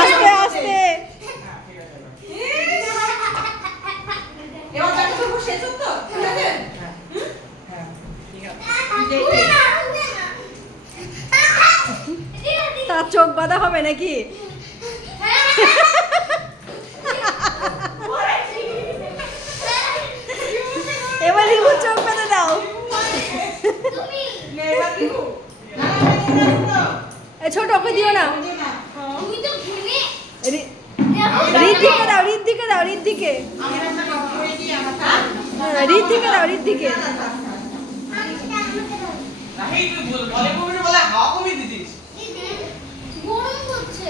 আস্তে আস্তে তার চোখ বাঁধা হবে নাকি? এবার রিভু চোখ বাঁধা দাও। ছোট ওকে দিও না। ঋদ্ধিকে দাও, ঋদ্ধিকে দাও, ঋদ্ধিকে ঋদ্ধিকে দাও, ঋদ্ধিকে বলে বলে হাওয়া কমিয়ে দিছিস। গরম হচ্ছে।